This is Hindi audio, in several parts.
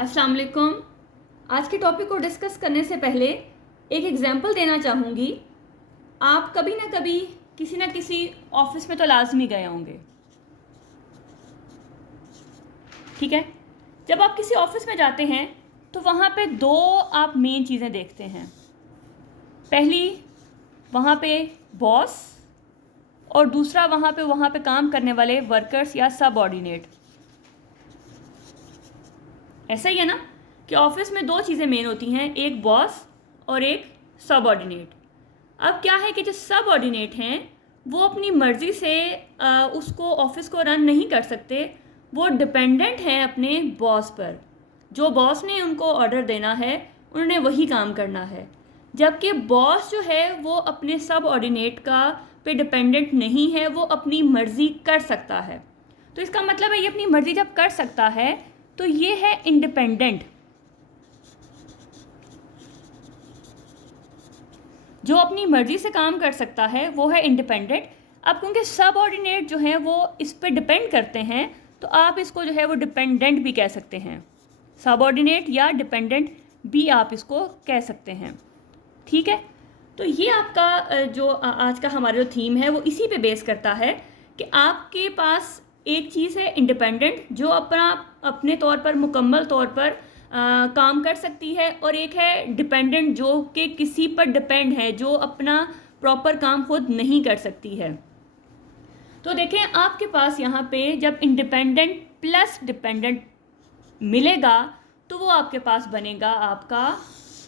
अस्सलाम वालेकुम। आज के टॉपिक को डिस्कस करने से पहले एक एग्जांपल देना चाहूँगी। आप कभी ना कभी किसी ना किसी ऑफिस में तो लाजमी गए होंगे, ठीक है। जब आप किसी ऑफिस में जाते हैं तो वहाँ पे दो आप मेन चीज़ें देखते हैं। पहली, वहाँ पे बॉस, और दूसरा वहाँ पे काम करने वाले वर्कर्स या सबऑर्डिनेट। ऐसा ही है ना कि ऑफिस में दो चीज़ें मेन होती हैं, एक बॉस और एक सबऑर्डिनेट। अब क्या है कि जो सबऑर्डिनेट हैं वो अपनी मर्ज़ी से उसको ऑफिस को रन नहीं कर सकते। वो डिपेंडेंट हैं अपने बॉस पर। जो बॉस ने उनको ऑर्डर देना है उन्होंने वही काम करना है। जबकि बॉस जो है वो अपने सबऑर्डिनेट का पे डिपेंडेंट नहीं है, वो अपनी मर्ज़ी कर सकता है। तो इसका मतलब है ये अपनी मर्ज़ी जब कर सकता है तो ये है इंडिपेंडेंट। जो अपनी मर्जी से काम कर सकता है वो है इंडिपेंडेंट। अब क्योंकि सबऑर्डिनेट जो है वो इस पे डिपेंड करते हैं तो आप इसको जो है वो डिपेंडेंट भी कह सकते हैं। सबऑर्डिनेट या डिपेंडेंट भी आप इसको कह सकते हैं, ठीक है। तो ये आपका जो आज का हमारा जो थीम है वो इसी पे बेस करता है कि आपके पास एक चीज़ है इंडिपेंडेंट जो अपने तौर पर मुकम्मल तौर पर काम कर सकती है, और एक है डिपेंडेंट जो कि किसी पर डिपेंड है, जो अपना प्रॉपर काम खुद नहीं कर सकती है। तो देखें आपके पास यहाँ पे जब इंडिपेंडेंट प्लस डिपेंडेंट मिलेगा तो वो आपके पास बनेगा आपका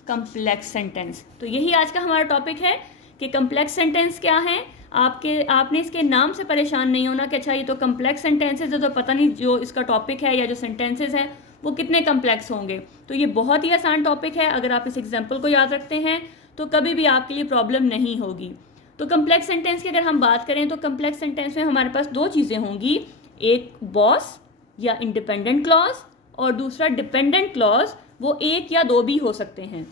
कम्प्लेक्स सेंटेंस। तो यही आज का हमारा टॉपिक है कि कम्प्लेक्स सेंटेंस क्या है। आपने इसके नाम से परेशान नहीं होना कि अच्छा ये तो कम्प्लेक्स सेंटेंसेस है तो पता नहीं जो इसका टॉपिक है या जो सेंटेंसेस हैं वो कितने कम्प्लेक्स होंगे। तो ये बहुत ही आसान टॉपिक है। अगर आप इस एग्जाम्पल को याद रखते हैं तो कभी भी आपके लिए प्रॉब्लम नहीं होगी। तो कम्प्लेक्स सेंटेंस की अगर हम बात करें तो कम्प्लेक्स सेंटेंस में हमारे पास दो चीज़ें होंगी, एक बॉस या इंडिपेंडेंट क्लॉज और दूसरा डिपेंडेंट क्लॉज। वो एक या दो भी हो सकते हैं।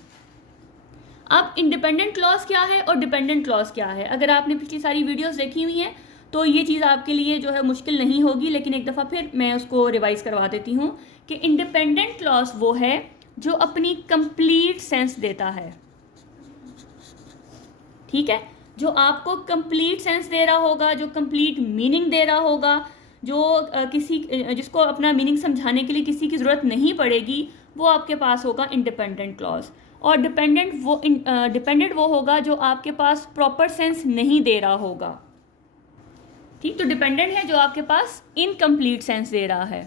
अब इंडिपेंडेंट क्लॉज क्या है और डिपेंडेंट क्लॉज क्या है, अगर आपने पिछली सारी वीडियोस देखी हुई हैं तो ये चीज़ आपके लिए जो है मुश्किल नहीं होगी, लेकिन एक दफ़ा फिर मैं उसको रिवाइज करवा देती हूँ कि इंडिपेंडेंट क्लॉज वो है जो अपनी कंप्लीट सेंस देता है, ठीक है। जो आपको कंप्लीट सेंस दे रहा होगा, जो कंप्लीट मीनिंग दे रहा होगा, जो जिसको अपना मीनिंग समझाने के लिए किसी की ज़रूरत नहीं पड़ेगी, वो आपके पास होगा इंडिपेंडेंट क्लॉज। और डिपेंडेंट वो होगा जो आपके पास प्रॉपर सेंस नहीं दे रहा होगा, ठीक। तो डिपेंडेंट है जो आपके पास इनकम्प्लीट सेंस दे रहा है।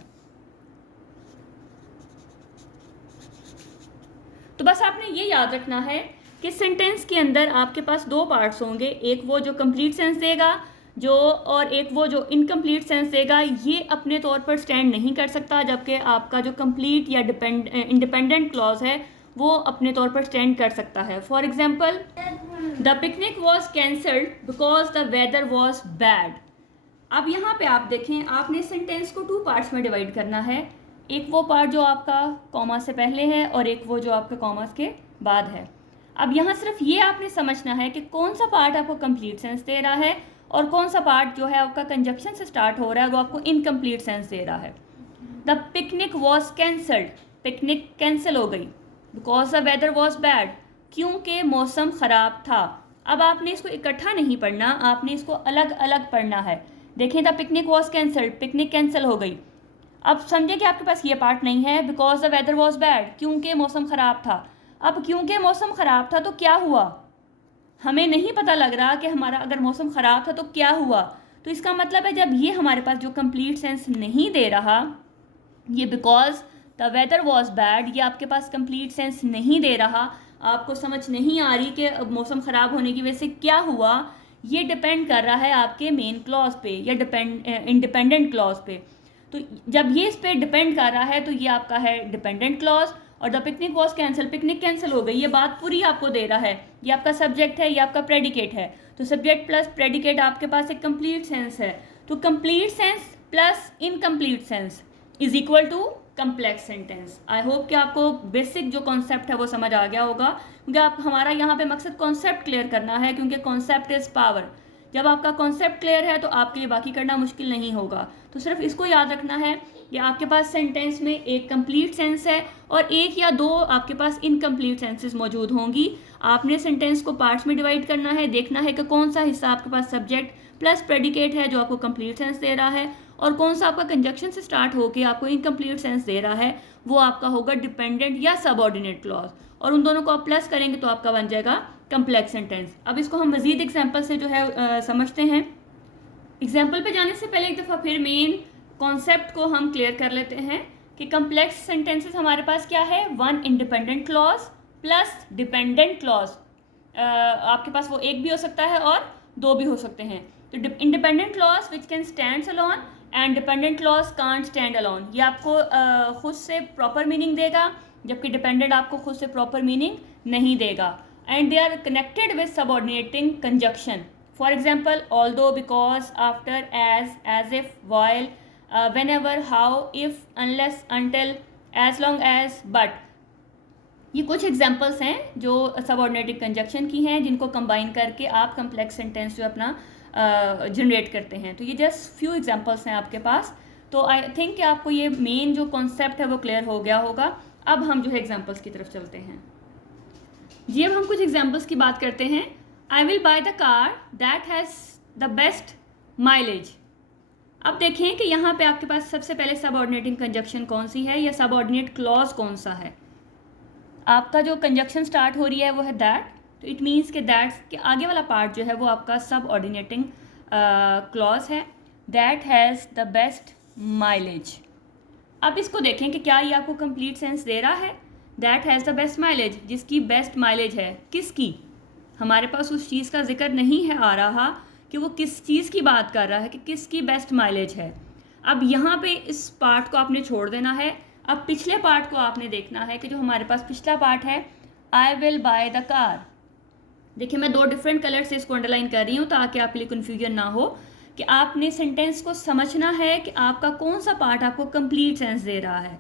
तो बस आपने ये याद रखना है कि सेंटेंस के अंदर आपके पास दो पार्ट्स होंगे, एक वो जो कंप्लीट सेंस देगा और एक वो जो इनकम्प्लीट सेंस देगा। ये अपने तौर पर स्टैंड नहीं कर सकता, जबकि आपका जो कंप्लीट या इंडिपेंडेंट क्लॉज है वो अपने तौर पर स्टैंड कर सकता है। For example, the picnic was cancelled because the weather was bad. अब यहाँ पे आप देखें, आपने सेंटेंस को टू पार्ट्स में डिवाइड करना है। एक वो पार्ट जो आपका कॉमा से पहले है और एक वो जो आपके कॉमा के बाद है। अब यहाँ सिर्फ ये आपने समझना है कि कौन सा पार्ट आपको कंप्लीट सेंस दे रहा है और कौन सा पार्ट जो है आपका कंजक्शन से स्टार्ट हो रहा है वो आपको इनकम्प्लीट सेंस दे रहा है। The picnic was cancelled, picnic cancel हो गई। Because the weather was bad, क्योंकि मौसम ख़राब था। अब आपने इसको इकट्ठा नहीं पढ़ना, आपने इसको अलग अलग पढ़ना है। देखें, the picnic was cancelled, picnic cancel हो गई। अब समझें कि आपके पास ये पार्ट नहीं है, because the weather was bad, क्योंकि मौसम ख़राब था। अब क्योंकि मौसम ख़राब था तो क्या हुआ, हमें नहीं पता लग रहा कि हमारा अगर मौसम ख़राब था तो क्या हुआ। तो इसका मतलब है जब ये हमारे पास जो कंप्लीट सेंस नहीं दे रहा, ये because the weather was bad, ये आपके पास कंप्लीट सेंस नहीं दे रहा, आपको समझ नहीं आ रही कि मौसम ख़राब होने की वजह से क्या हुआ, ये डिपेंड कर रहा है आपके मेन क्लॉज पे या इंडिपेंडेंट क्लॉज पे। तो जब ये इस पर डिपेंड कर रहा है तो ये आपका है डिपेंडेंट क्लॉज। और the picnic was cancel, picnic cancel हो गई, ये बात पूरी आपको दे रहा है। ये आपका सब्जेक्ट है, ये आपका प्रेडिकेट है। तो सब्जेक्ट प्लस प्रेडिकेट आपके पास एक कंप्लीट सेंस है। तो complete sense plus incomplete sense is equal to complex sentence. I hope कि आपको बेसिक जो कॉन्सेप्ट है वो समझ आ गया होगा, क्योंकि आप हमारा यहाँ पे मकसद कॉन्सेप्ट क्लियर करना है, क्योंकि कॉन्सेप्ट इज पावर। जब आपका कॉन्सेप्ट क्लियर है तो आपके लिए बाकी करना मुश्किल नहीं होगा। तो सिर्फ इसको याद रखना है कि आपके पास सेंटेंस में एक कंप्लीट सेंस है और एक या दो आपके पास इनकम्प्लीट सेंसेस मौजूद होंगी। आपने सेंटेंस को पार्ट्स में डिवाइड करना है, देखना है कि कौन सा हिस्सा आपके पास सब्जेक्ट प्लस प्रेडिकेट है जो आपको कंप्लीट सेंस दे रहा है, और कौन सा आपका कंजक्शन से स्टार्ट होकर आपको इनकम्प्लीट सेंस दे रहा है, वो आपका होगा डिपेंडेंट या सबऑर्डिनेट क्लॉज। और उन दोनों को आप प्लस करेंगे तो आपका बन जाएगा कम्प्लेक्स सेंटेंस। अब इसको हम मजीद एग्जाम्पल से जो है समझते हैं। एग्जाम्पल पे जाने से पहले एक दफ़ा फिर मेन कॉन्सेप्ट को हम क्लियर कर लेते हैं कि कम्प्लेक्स सेंटेंसेस हमारे पास क्या है, one independent clause plus dependent clause. आपके पास वो एक भी हो सकता है और दो भी हो सकते हैं। तो independent clause which can stand alone and dependent clause can't stand alone. ये आपको खुद से प्रॉपर मीनिंग देगा, जबकि डिपेंडेंट आपको खुद से प्रॉपर मीनिंग नहीं देगा। And they are connected with subordinating conjunction. For example although, because, after, as if, while, whenever, how, if, unless, until, as long as, but। ये कुछ एग्जांपल्स हैं जो सबऑर्डिनेटेड कंजक्शन की हैं, जिनको कंबाइन करके आप कम्प्लेक्स सेंटेंस जो अपना जनरेट करते हैं। तो ये जस्ट फ्यू एग्जांपल्स हैं आपके पास। तो आई थिंक कि आपको ये मेन जो कॉन्सेप्ट है वो क्लियर हो गया होगा। अब हम जो है एग्जांपल्स की तरफ चलते हैं जी। अब हम कुछ एग्जांपल्स की बात करते हैं। I will by the car that has the best mileage. अब देखें कि यहाँ पे आपके पास सबसे पहले सबऑर्डिनेटिंग कंजक्शन कौन सी है या सबऑर्डिनेट क्लॉज कौन सा है। आपका जो कंजक्शन स्टार्ट हो रही है वो है दैट, तो इट मीन्स कि दैट्स के आगे वाला पार्ट जो है वो आपका सबऑर्डिनेटिंग क्लॉज है। That has the best mileage. अब इसको देखें कि क्या ये आपको कंप्लीट सेंस दे रहा है। That has the best mileage, जिसकी बेस्ट माइलेज है, किसकी, हमारे पास उस चीज़ का जिक्र नहीं है आ रहा कि वो किस चीज़ की बात कर रहा है, कि किसकी बेस्ट माइलेज है। अब यहाँ पे इस पार्ट को आपने छोड़ देना है। अब पिछले पार्ट को आपने देखना है कि जो हमारे पास पिछला पार्ट है, I will by the car. देखिए मैं दो डिफरेंट कलर से इसको अंडरलाइन कर रही हूँ ताकि आपके लिए कन्फ्यूजन ना हो कि आपने सेंटेंस को समझना है कि आपका कौन सा पार्ट आपको कंप्लीट सेंस दे रहा है।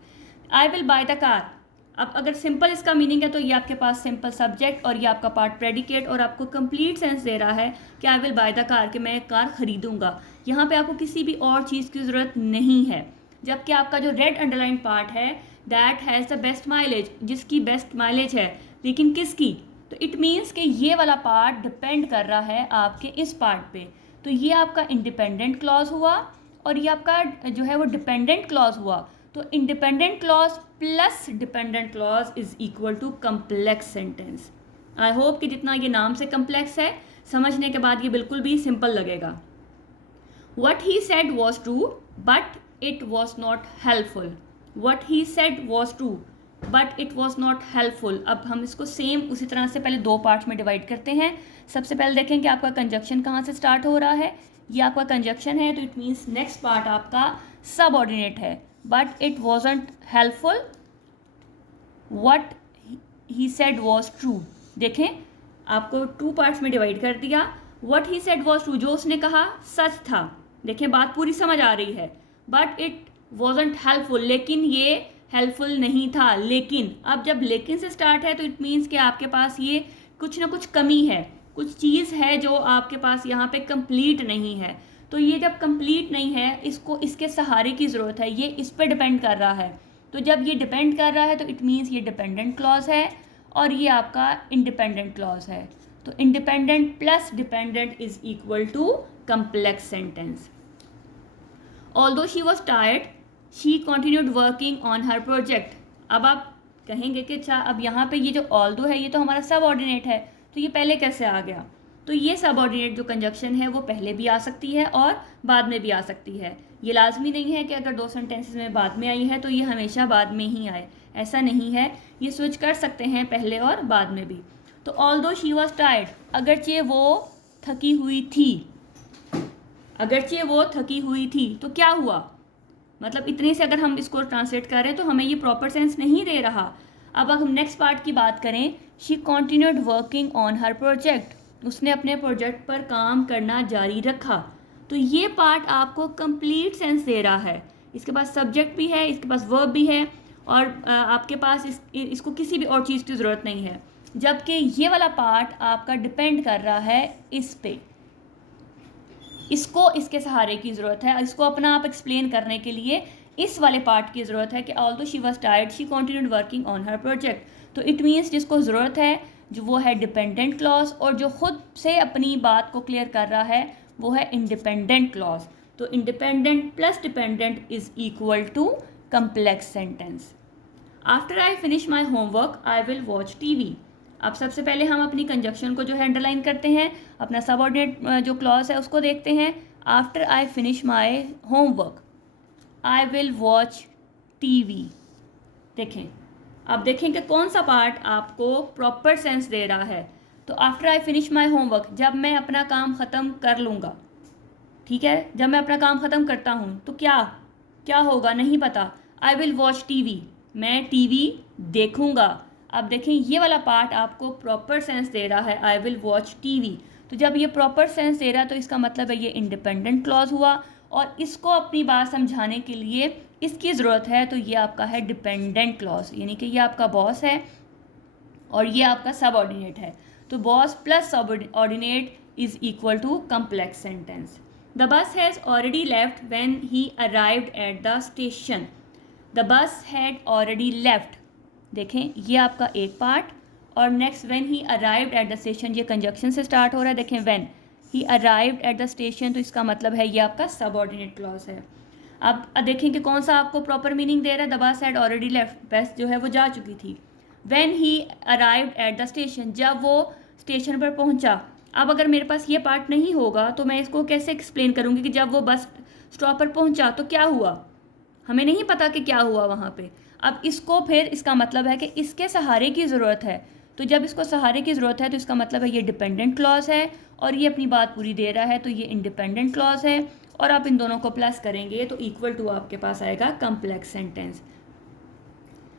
I will by the car, अब अगर सिंपल इसका मीनिंग है तो ये आपके पास सिंपल सब्जेक्ट और ये आपका पार्ट प्रेडिकेट, और आपको कंप्लीट सेंस दे रहा है कि I will by the car, कि मैं कार ख़रीदूँगा। यहाँ पे आपको किसी भी और चीज़ की ज़रूरत नहीं है। जबकि आपका जो रेड अंडरलाइन पार्ट है, that has the best mileage, जिसकी बेस्ट माइलेज है, लेकिन किसकी, तो इट मीन्स कि ये वाला पार्ट डिपेंड कर रहा है आपके इस पार्ट पे। तो ये आपका इंडिपेंडेंट क्लॉज हुआ और ये आपका जो है वो डिपेंडेंट क्लॉज हुआ। तो independent clause plus dependent clause is equal to complex sentence. I hope कि जितना ये नाम से कम्प्लेक्स है, समझने के बाद ये बिल्कुल भी सिंपल लगेगा। What he said was true but it was not helpful. What he said was true but it was not helpful. अब हम इसको सेम उसी तरह से पहले दो पार्ट्स में डिवाइड करते हैं। सबसे पहले देखें कि आपका कंजक्शन कहाँ से स्टार्ट हो रहा है। ये आपका कंजक्शन है, तो इट मीन्स नेक्स्ट पार्ट आपका सबऑर्डिनेट है। But it wasn't helpful, what he said was true. देखें आपको टू पार्ट्स में डिवाइड कर दिया। What he said was true, जो उसने कहा सच था। देखें बात पूरी समझ आ रही है। बट इट वॉजंट हेल्पफुल, लेकिन ये हेल्पफुल नहीं था। लेकिन अब जब लेकिन से स्टार्ट है तो इट मीन्स कि आपके पास ये कुछ ना कुछ कमी है, कुछ चीज़ है जो आपके पास यहाँ पे कंप्लीट नहीं है। तो ये जब कंप्लीट नहीं है, इसको इसके सहारे की ज़रूरत है, ये इस पर डिपेंड कर रहा है। तो जब ये डिपेंड कर रहा है तो इट मीन्स ये डिपेंडेंट क्लॉज है और ये आपका इंडिपेंडेंट क्लॉज है। तो independent plus dependent is equal to complex sentence. Although she was tired she continued working on her project. अब आप कहेंगे कि अच्छा अब यहाँ पे ये जो ऑल्दो है ये तो हमारा सबऑर्डिनेट है, तो ये पहले कैसे आ गया। तो ये सबऑर्डिनेट जो कंजक्शन है वो पहले भी आ सकती है और बाद में भी आ सकती है। ये लाजमी नहीं है कि अगर दो सेंटेंसेस में बाद में आई है तो ये हमेशा बाद में ही आए, ऐसा नहीं है। ये स्विच कर सकते हैं पहले और बाद में भी। तो ऑल्दो शी वॉज टायर्ड, अगरचे वो थकी हुई थी, अगरचे वो थकी हुई थी, तो क्या हुआ, मतलब इतने से अगर हम इसको ट्रांसलेट करें तो हमें ये प्रॉपर सेंस नहीं दे रहा। अब हम नेक्स्ट पार्ट की बात करें, she continued working on her project, उसने अपने प्रोजेक्ट पर काम करना जारी रखा। तो ये पार्ट आपको कंप्लीट सेंस दे रहा है। इसके पास सब्जेक्ट भी है, इसके पास वर्ब भी है और आपके पास इसको किसी भी और चीज़ की ज़रूरत नहीं है। जबकि ये वाला पार्ट आपका डिपेंड कर रहा है इस पे। इसको इसके सहारे की ज़रूरत है, इसको अपना आप एक्सप्लेन करने के लिए इस वाले पार्ट की ज़रूरत है कि although she was tired she continued working on her project. तो इट मीन्स जिसको ज़रूरत है जो वो है डिपेंडेंट क्लॉज, और जो खुद से अपनी बात को क्लियर कर रहा है वो है इंडिपेंडेंट क्लॉज। तो independent plus dependent is equal to complex sentence. After I finish my homework I will watch TV. अब सबसे पहले हम अपनी कंजक्शन को जो है अंडरलाइन करते हैं, अपना सबऑर्डिनेट जो क्लॉज है उसको देखते हैं। After I finish my homework I will watch TV. देखें, अब देखें कि कौन सा पार्ट आपको प्रॉपर सेंस दे रहा है। तो after I finish my homework, जब मैं अपना काम ख़त्म कर लूँगा, ठीक है, जब मैं अपना काम ख़त्म करता हूँ तो क्या क्या होगा नहीं पता। आई विल वॉच टीवी, मैं टीवी देखूँगा। अब देखें ये वाला पार्ट आपको प्रॉपर सेंस दे रहा है, आई विल वॉच टीवी। तो जब ये प्रॉपर सेंस दे रहा है तो इसका मतलब है ये इंडिपेंडेंट क्लॉज हुआ, और इसको अपनी बात समझाने के लिए इसकी ज़रूरत है तो ये आपका है डिपेंडेंट क्लॉज, यानी कि ये आपका बॉस है और ये आपका सबऑर्डिनेट है। तो boss plus subordinate is equal to complex sentence. The bus has already left when he arrived at the station. The bus had already left, देखें ये आपका एक पार्ट, और next when he arrived at the station, ये कंजक्शन से स्टार्ट हो रहा है। देखें when he arrived at the station, तो इसका मतलब है ये आपका सबऑर्डिनेट क्लॉज है। अब देखें कि कौन सा आपको प्रॉपर मीनिंग दे रहा है। The bus had already left, बस जो है वो जा चुकी थी। When he arrived at the station, जब वो स्टेशन पर पहुंचा। अब अगर मेरे पास ये पार्ट नहीं होगा तो मैं इसको कैसे एक्सप्लेन करूँगी कि जब वो बस स्टॉप पर पहुंचा तो क्या हुआ, हमें नहीं पता कि क्या हुआ वहाँ पे। अब इसको फिर इसका मतलब है कि इसके सहारे की ज़रूरत है, तो जब इसको सहारे की ज़रूरत है तो इसका मतलब है ये डिपेंडेंट क्लॉज है और ये अपनी बात पूरी दे रहा है, तो ये इंडिपेंडेंट क्लॉज है। और आप इन दोनों को प्लस करेंगे तो इक्वल टू आपके पास आएगा complex sentence.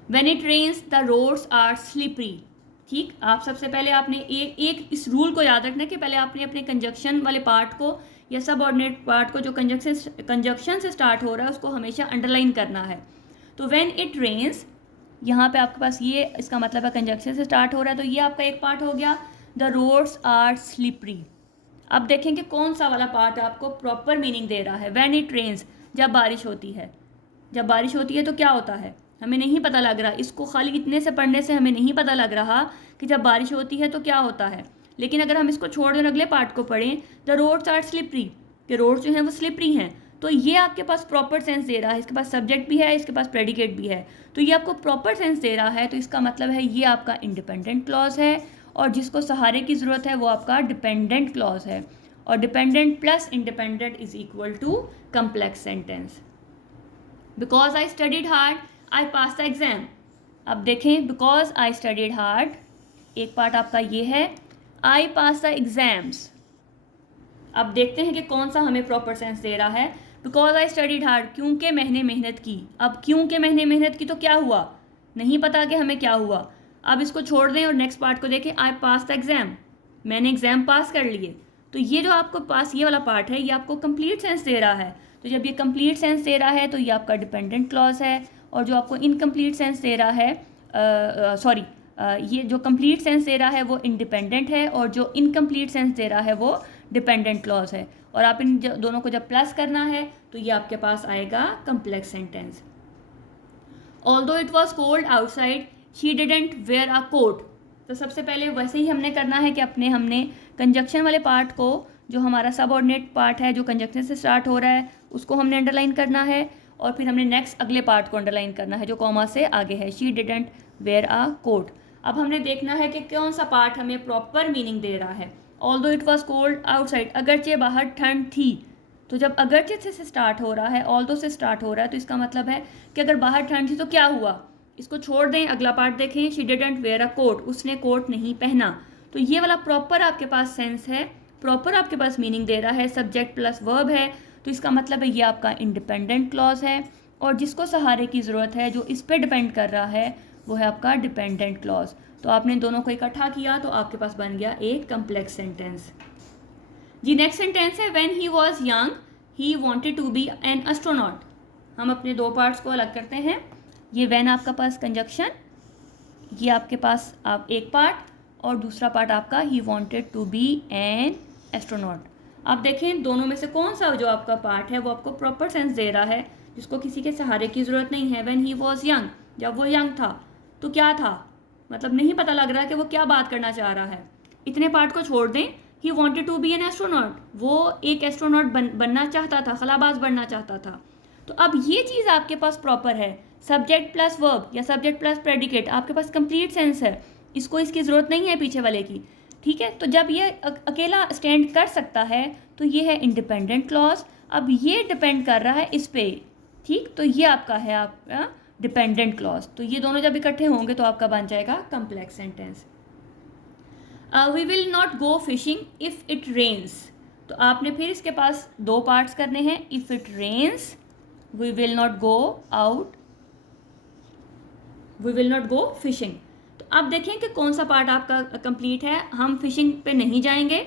When it rains the roads are slippery. ठीक, आप सबसे पहले आपने एक इस रूल को याद रखना कि पहले आपने अपने कंजक्शन वाले पार्ट को या सबऑर्डिनेट पार्ट को जो कंजक्शन से स्टार्ट हो रहा है उसको हमेशा अंडरलाइन करना है। तो व्हेन इट रेन्स, यहाँ पे आपके पास ये इसका मतलब है कंजक्शन से स्टार्ट हो रहा है, तो ये आपका एक पार्ट हो गया। The roads are slippery. अब देखें कि कौन सा वाला पार्ट आपको प्रॉपर मीनिंग दे रहा है। व्हेन इट रेन्स, जब बारिश होती है। जब बारिश होती है तो क्या होता है हमें नहीं पता लग रहा, इसको खाली इतने से पढ़ने से हमें नहीं पता लग रहा कि जब बारिश होती है तो क्या होता है। लेकिन अगर हम इसको छोड़ दें अगले पार्ट को पढ़ें, द रोड्स आर स्लिपरी, कि रोड्स जो हैं वो स्लिपरी हैं, तो ये आपके पास प्रॉपर सेंस दे रहा है। इसके पास सब्जेक्ट भी है, इसके पास प्रेडिकेट भी है, तो ये आपको प्रॉपर सेंस दे रहा है। तो इसका मतलब है ये आपका इंडिपेंडेंट क्लॉज है, और जिसको सहारे की ज़रूरत है वो आपका डिपेंडेंट क्लॉज है। और dependent plus independent is equal to complex sentence. Because I studied hard I pass the exam. अब देखें, बिकॉज आई स्टडीड हार्ड, एक पार्ट आपका ये है, आई पास द एग्ज़ाम्स। अब देखते हैं कि कौन सा हमें प्रॉपर सेंस दे रहा है। बिकॉज आई स्टडीड हार्ड, क्योंकि मैंने मेहनत की। अब क्योंकि मैंने मेहनत की तो क्या हुआ, नहीं पता कि हमें क्या हुआ। अब इसको छोड़ दें और नेक्स्ट पार्ट को देखें, आई पास द एग्ज़ाम, मैंने एग्ज़ाम पास कर लिए। तो ये जो आपको पास ये वाला पार्ट है ये आपको कंप्लीट सेंस दे रहा है। तो जब ये कंप्लीट सेंस दे रहा है तो ये आपका डिपेंडेंट क्लॉज है, और जो आपको इनकम्प्लीट सेंस दे रहा है ये जो कंप्लीट सेंस दे रहा है वो इंडिपेंडेंट है, और जो इनकम्प्लीट सेंस दे रहा है वो डिपेंडेंट क्लॉज है। और आप इन दोनों को जब प्लस करना है तो ये आपके पास आएगा complex sentence. Although it was cold outside she didn't wear a coat. तो सबसे पहले वैसे ही हमने करना है कि हमने कंजक्शन वाले पार्ट को, जो हमारा सबऑर्डिनेट पार्ट है जो कंजक्शन से स्टार्ट हो रहा है, उसको हमने अंडरलाइन करना है, और फिर हमने नेक्स्ट अगले पार्ट को अंडरलाइन करना है जो कॉमा से आगे है, she didn't wear a coat. अब हमने देखना है कि कौन सा पार्ट हमें प्रॉपर मीनिंग दे रहा है। Although it was cold outside, अगरचे बाहर ठंड थी। तो जब अगरचे से स्टार्ट हो रहा है, ऑल्दो से स्टार्ट हो रहा है, तो इसका मतलब है कि अगर बाहर ठंड थी तो क्या हुआ। इसको छोड़ दें, अगला पार्ट देखें, she didn't wear a coat, उसने कोट नहीं पहना। तो ये वाला प्रॉपर आपके पास सेंस है, प्रॉपर आपके पास मीनिंग दे रहा है, सब्जेक्ट प्लस वर्ब है, तो इसका मतलब है ये आपका इंडिपेंडेंट क्लॉज है। और जिसको सहारे की ज़रूरत है, जो इस पर डिपेंड कर रहा है, वो है आपका डिपेंडेंट क्लॉज। तो आपने दोनों को इकट्ठा किया तो आपके पास बन गया एक कंप्लेक्स सेंटेंस। जी नेक्स्ट सेंटेंस है, when he was young he wanted to be an astronaut. हम अपने दो पार्ट्स को अलग करते हैं। ये व्हेन आपका पास कंजक्शन, ये आपके पास आप एक पार्ट, और दूसरा पार्ट आपका he wanted to be an astronaut. आप देखें दोनों में से कौन सा जो आपका पार्ट है वो आपको प्रॉपर सेंस दे रहा है, जिसको किसी के सहारे की ज़रूरत नहीं है। व्हेन ही वॉज यंग, जब वो यंग था तो क्या था, मतलब नहीं पता लग रहा कि वो क्या बात करना चाह रहा है। इतने पार्ट को छोड़ दें, he wanted to be an astronaut, वो एक एस्ट्रोनॉट बनना चाहता था, खलाबाज बनना चाहता था। तो अब ये चीज़ आपके पास प्रॉपर है, सब्जेक्ट प्लस वर्ब या सब्जेक्ट प्लस प्रेडिकेट, आपके पास कंप्लीट सेंस है, इसको इसकी ज़रूरत नहीं है पीछे वाले की, ठीक है। तो जब ये अकेला स्टैंड कर सकता है तो ये है इंडिपेंडेंट क्लॉज। अब ये डिपेंड कर रहा है इस पे, ठीक, तो ये आपका है आपका डिपेंडेंट क्लॉज। तो ये दोनों जब इकट्ठे होंगे तो आपका बन जाएगा complex sentence. We will not go fishing if it rains, तो आपने फिर इसके पास दो पार्ट्स करने हैं। If it rains we will not go out, we will not go fishing. तो आप देखें कि कौन सा पार्ट आपका कंप्लीट है। हम फिशिंग पे नहीं जाएंगे।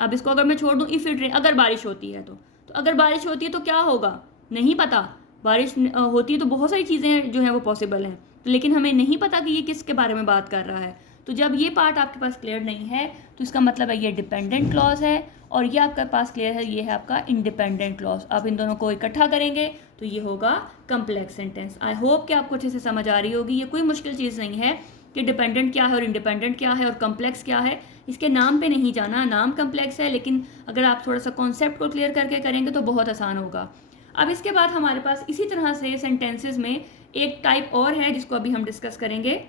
अब इसको अगर मैं छोड़ दूँ, इफ़ इट रेन, अगर बारिश होती है तो अगर बारिश होती है तो क्या होगा, नहीं पता। बारिश होती है तो बहुत सारी चीज़ें जो हैं वो पॉसिबल हैं, लेकिन हमें नहीं पता कि ये किसके बारे में बात कर रहा है। तो जब ये पार्ट आपके पास क्लियर नहीं है तो इसका मतलब है ये डिपेंडेंट क्लॉज है, और ये आपके पास क्लियर है, ये है आपका इंडिपेंडेंट क्लॉज। आप इन दोनों को इकट्ठा करेंगे तो ये होगा कम्प्लेक्स सेंटेंस। आई होप कि आपको अच्छे से समझ आ रही होगी। ये कोई मुश्किल चीज़ नहीं है कि डिपेंडेंट क्या है और इंडिपेंडेंट क्या है और कम्प्लेक्स क्या है। इसके नाम पे नहीं जाना, नाम कम्प्लेक्स है, लेकिन अगर आप थोड़ा सा कॉन्सेप्ट को क्लियर करके करेंगे तो बहुत आसान होगा। अब इसके बाद हमारे पास इसी तरह से सेंटेंसेस में एक टाइप और है जिसको अभी हम डिस्कस करेंगे।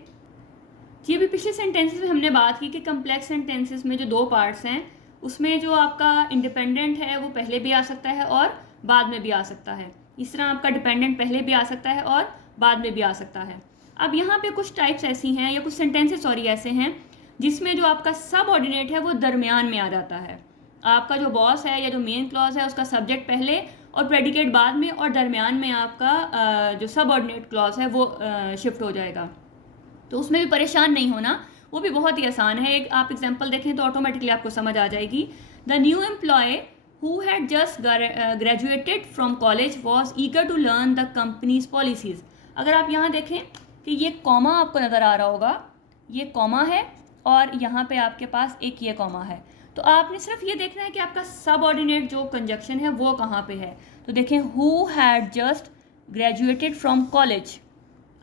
ये भी पिछले सेंटेंसेस में हमने बात की कि कम्प्लेक्स सेंटेंसेस में जो दो पार्ट्स हैं उसमें जो आपका इंडिपेंडेंट है वो पहले भी आ सकता है और बाद में भी आ सकता है। इस तरह आपका डिपेंडेंट पहले भी आ सकता है और बाद में भी आ सकता है। अब यहाँ पे कुछ टाइप्स ऐसी हैं या कुछ सेंटेंसेस ऐसे हैं जिसमें जो आपका सब ऑर्डिनेट है वो दरमियान में आ जाता है। आपका जो बॉस है या जो मेन क्लॉज है उसका सब्जेक्ट पहले और प्रेडिकेट बाद में, और दरमियान में आपका जो सब ऑर्डिनेट क्लॉज है वो शिफ्ट हो जाएगा। तो उसमें भी परेशान नहीं होना, वो भी बहुत ही आसान है। एक आप एग्जांपल देखें तो ऑटोमेटिकली आपको समझ आ जाएगी। The new employee who had just graduated from college was eager to learn the company's policies. अगर आप यहाँ देखें कि ये कॉमा आपको नज़र आ रहा होगा, ये कॉमा है और यहाँ पे आपके पास एक ये कॉमा है। तो आपने सिर्फ ये देखना है कि आपका सब ऑर्डिनेट जो कंजक्शन है वो कहाँ पे है। तो देखें, who had just graduated from college,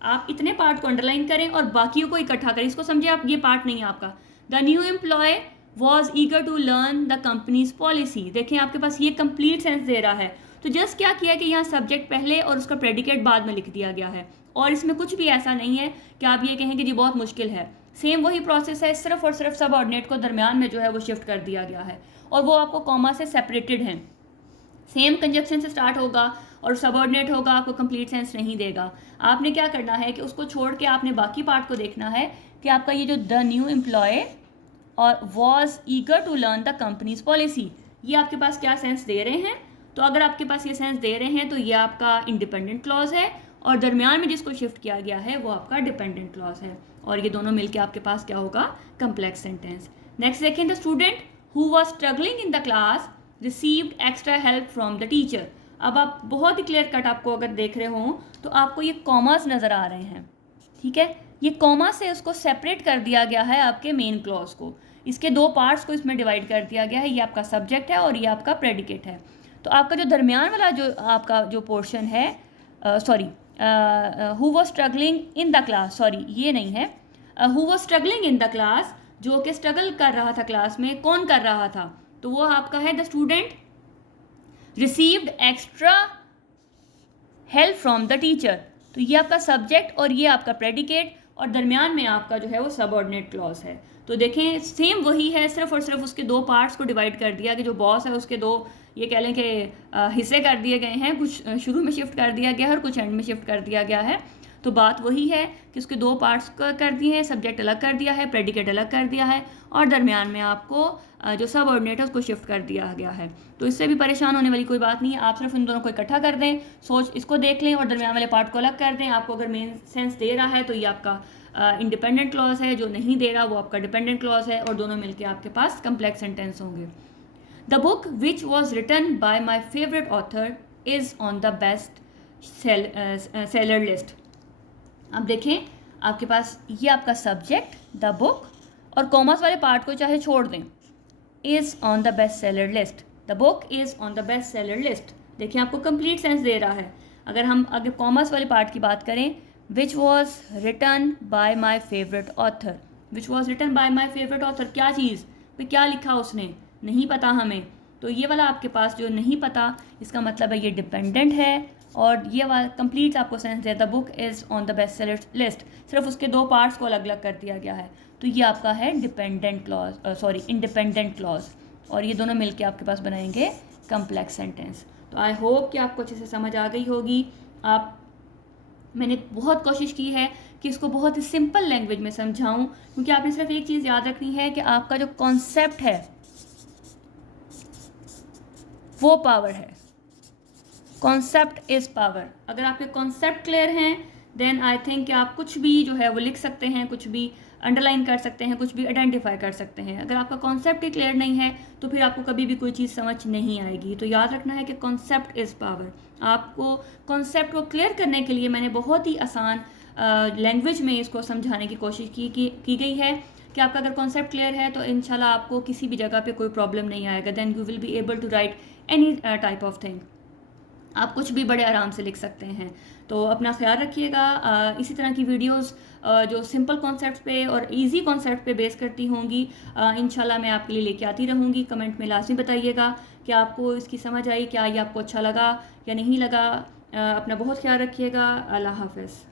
आप इतने पार्ट को अंडरलाइन करें और बाकियों को इकट्ठा करें। इसको समझिए आप, ये पार्ट नहीं है आपका। The new employee was eager to learn the company's policy, देखें आपके पास ये कंप्लीट सेंस दे रहा है। तो जस्ट क्या किया कि यहाँ सब्जेक्ट पहले और उसका प्रेडिकेट बाद में लिख दिया गया है, और इसमें कुछ भी ऐसा नहीं है कि आप ये कहें कि जी बहुत मुश्किल है। सेम वही प्रोसेस है, सिर्फ और सिर्फ सब ऑर्डिनेट को दरमियान में जो है वो शिफ्ट कर दिया गया है, और वो आपको कॉमा से सेपरेटेड हैं। सेम कंजक्शन से स्टार्ट होगा और सबऑर्डिनेट होगा, आपको कंप्लीट सेंस नहीं देगा। आपने क्या करना है कि उसको छोड़ के आपने बाकी पार्ट को देखना है कि आपका ये जो द न्यू एम्प्लॉय और was eager to learn the company's policy, ये आपके पास क्या सेंस दे रहे हैं। तो अगर आपके पास ये सेंस दे रहे हैं तो ये आपका इंडिपेंडेंट क्लॉज है, और दरमियान में जिसको शिफ्ट किया गया है वो आपका डिपेंडेंट क्लॉज है, और ये दोनों मिलके आपके पास क्या होगा, कम्प्लेक्स सेंटेंस। नेक्स्ट देखें, the student who was struggling in the class received extra help from the teacher. अब आप बहुत ही क्लियर कट आपको अगर देख रहे हो तो आपको ये कॉमास नज़र आ रहे हैं, ठीक है। ये कॉमा से उसको सेपरेट कर दिया गया है आपके मेन क्लॉज को, इसके दो पार्ट्स को इसमें डिवाइड कर दिया गया है। ये आपका सब्जेक्ट है और ये आपका प्रेडिकेट है। तो आपका जो दरमियान वाला जो आपका जो पोर्शन है, sorry, who was struggling in the class, sorry ये नहीं है, who was struggling in the class, जो कि स्ट्रगल कर रहा था क्लास में, कौन कर रहा था, तो वो आपका है the student received extra help from the teacher. तो ये आपका सब्जेक्ट और ये आपका प्रेडिकेट, और दरमियान में आपका जो है वो सबऑर्डिनेट क्लॉज है। तो देखें सेम वही है, सिर्फ और सिर्फ उसके दो पार्ट्स को डिवाइड कर दिया कि जो बॉस है उसके दो ये कह लें कि हिस्से कर दिए गए हैं, कुछ शुरू में शिफ्ट कर दिया गया है और कुछ एंड में शिफ्ट कर दिया गया है। तो बात वही है कि उसके दो पार्ट्स कर दिए हैं, सब्जेक्ट अलग कर दिया है, प्रेडिकेट अलग कर दिया है, और दरमियान में आपको जो सब ऑर्डिनेट है उसको शिफ्ट कर दिया गया है। तो इससे भी परेशान होने वाली कोई बात नहीं है। आप सिर्फ इन दोनों को इकट्ठा कर दें, सोच इसको देख लें और दरमियान वाले पार्ट को अलग कर दें। आपको अगर मेन सेंस दे रहा है तो ये आपका इंडिपेंडेंट क्लॉज है, जो नहीं दे रहा वो आपका डिपेंडेंट क्लॉज है, और दोनों मिलकर आपके पास कम्प्लेक्स सेंटेंस होंगे। The book which was written by my favourite author is on the best seller list. अब देखें आपके पास ये आपका सब्जेक्ट द बुक, और कॉमर्स वाले पार्ट को चाहे छोड़ दें, is on the best seller list. The the book is on the best seller list. देखिए आपको कंप्लीट सेंस दे रहा है। अगर हम अगर कॉमर्स वाले पार्ट की बात करें, which was written by my favourite author, which was written by my favourite author, क्या चीज़ पे क्या लिखा उसने, नहीं पता हमें। तो ये वाला आपके पास जो नहीं पता, इसका मतलब है ये डिपेंडेंट है। और ये वाला कंप्लीट आपको sense they, the book is on the best seller list, सिर्फ उसके दो पार्ट्स को अलग अलग कर दिया गया है। तो ये आपका है dependent clause, sorry independent clause, और ये दोनों मिलके आपके पास बनाएंगे कम्प्लेक्स सेंटेंस। तो आई होप कि आपको अच्छे से समझ आ गई होगी। मैंने बहुत कोशिश की है कि इसको बहुत ही सिंपल लैंग्वेज में समझाऊं, क्योंकि आपने सिर्फ एक चीज़ याद रखनी है कि आपका जो कॉन्सेप्ट है वो पावर है। Concept is power. अगर आपके कॉन्सेप्ट क्लियर हैं देन आई थिंक कि आप कुछ भी जो है वो लिख सकते हैं, कुछ भी अंडरलाइन कर सकते हैं, कुछ भी आइडेंटिफाई कर सकते हैं। अगर आपका कॉन्सेप्ट ही क्लियर नहीं है तो फिर आपको कभी भी कोई चीज़ समझ नहीं आएगी। तो याद रखना है कि कॉन्सेप्ट इज़ पावर। आपको कॉन्सेप्ट को क्लियर करने के लिए मैंने बहुत ही आसान लैंग्वेज में इसको समझाने की कोशिश की गई है कि आपका अगर कॉन्सेप्ट क्लियर है तो इंशाल्लाह आपको किसी भी जगह पे कोई प्रॉब्लम नहीं आएगा। Then you will be able to write any type of thing. आप कुछ भी बड़े आराम से लिख सकते हैं। तो अपना ख्याल रखिएगा। इसी तरह की वीडियोस जो सिंपल कॉन्सेप्ट पे और इजी कॉन्सेप्ट पे बेस करती होंगी इंशाल्लाह मैं आपके लिए लेके आती रहूँगी। कमेंट में लाजमी बताइएगा कि आपको इसकी समझ आई, क्या ये आपको अच्छा लगा या नहीं लगा। अपना बहुत ख्याल रखिएगा। अल्लाह हाफ़िज़।